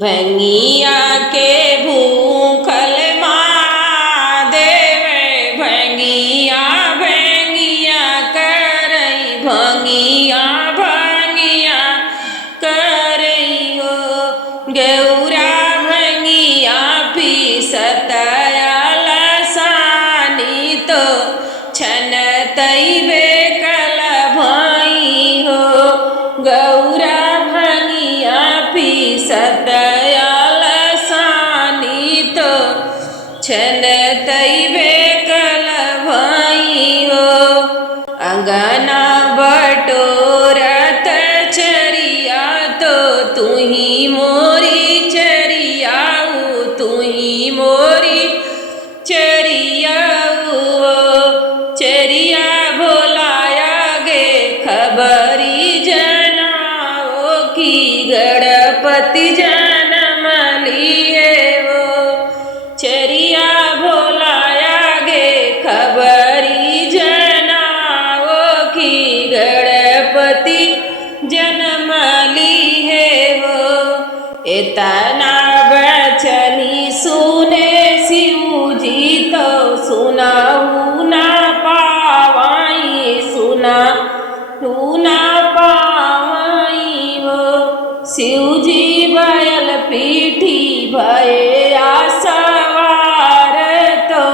भंगिया के भूखल महादेव भंगिया भंगिया करई भंगिया भंगिया करई हो गौरा भंगिया पीसत लसानी तो छन तैबे कल भाई हो गौरा भंगिया पीसत लसानी तो छन तैबे कल भाई हो अंगना बटोरत चरिया तो तू ही मोरी चरियाऊ तू ही मोरी चरियाऊ चरिया भोलाया गे खबरी जनाओ की गणपति जन्म लिए वो चरिया भोलाया गे खबरी जनाओ की गणपति जन्म लिए वो इतना बचनी सुने शिव जी तो सुनाऊ ना पावाई सुनाऊ ना पावाई वो शिव जी बैल पीठी भये आसवार तो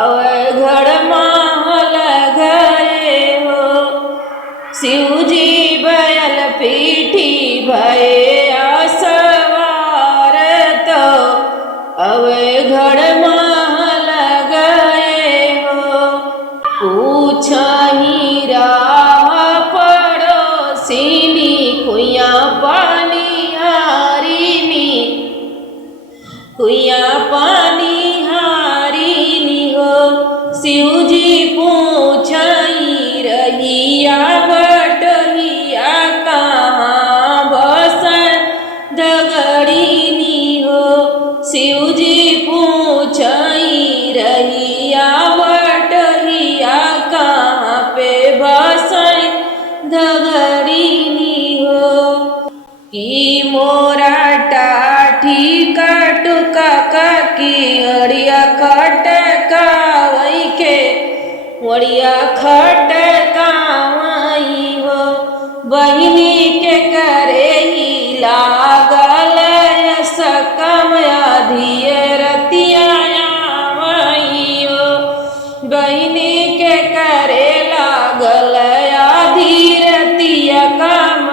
अवघड़ महल गए हो शिव जी बैल पीठी भये आसवार तो अवघड़ महल गए हो पूछही राह पड़ोसिनी कुइया पानी हारिनी कुइया पानी हारिनी हो शिव जी पूछही रहिया बटहिया कहाँ बसन दगड़ीनी हो शिव जी पूछही रहिया बटहिया कहाँ पे बसन दगड़ीनी हो की मोरा टाठी कटुका की अड़िया खटकावई के वड़िया खटकावई हो बहिनी के करे ही लागल सकम अधिये रतियावई हो बहिनी के करे लागल आधी रतिया कम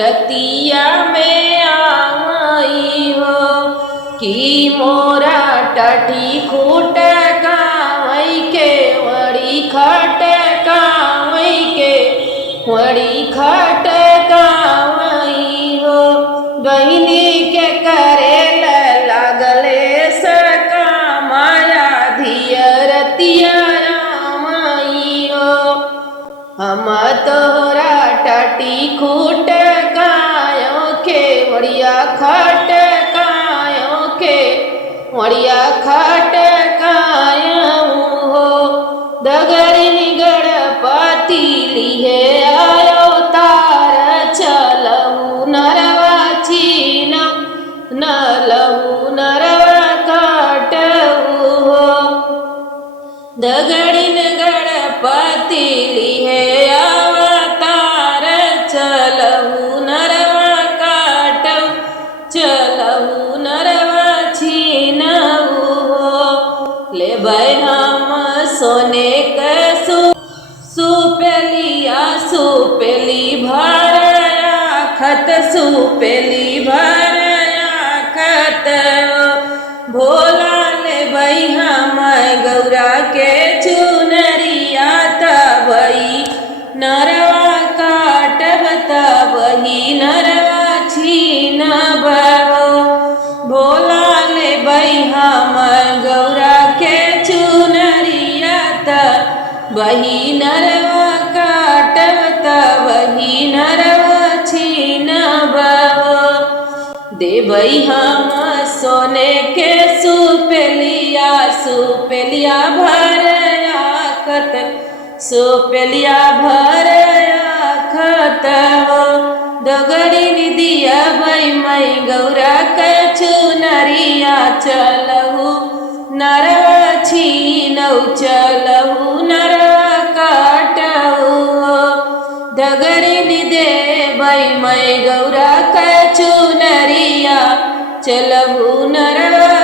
रतिया में आवई हो की मोरा टटी खूट कावई के वड़ी खट कावई के वड़ी खट कावई हो बहिनी के करे लागले सका माया धिया रतिया रामई हो हम तोरा टटी खूट कायो के वड़िया खट कायो के वड़िया खट कायो हो दगरिनी गणपति लिहे आयो तार चलऊ नरवा छीन न लहू नरवा काटऊ हो दगड़िन गणपति लिहे अवतार चलऊ नरवा काटऊ चलऊ नरवा छीनऊ हो ले हम सोने के सुपेलिया सुपेली भरया खत सुपेली भरया खत भोला ले हम गौरा के चुनरिया तबई नरवा काटब तबही नरवा छीनब भोला ले हम गौरा के चुनरिया तबही नरवा काटब तबही नरवा छीनब देबई हम सोने के सुपेलिया सुपेलिया भरया खत सुपेलिया भरया खत हो दगड़ी निदिया भई मई गौरा कछु नरिया चलहु नरवा छीनऊ चलहु नरवा काटहु डगरी दे भई मई गौरा कछु नरिया चलहु नरवा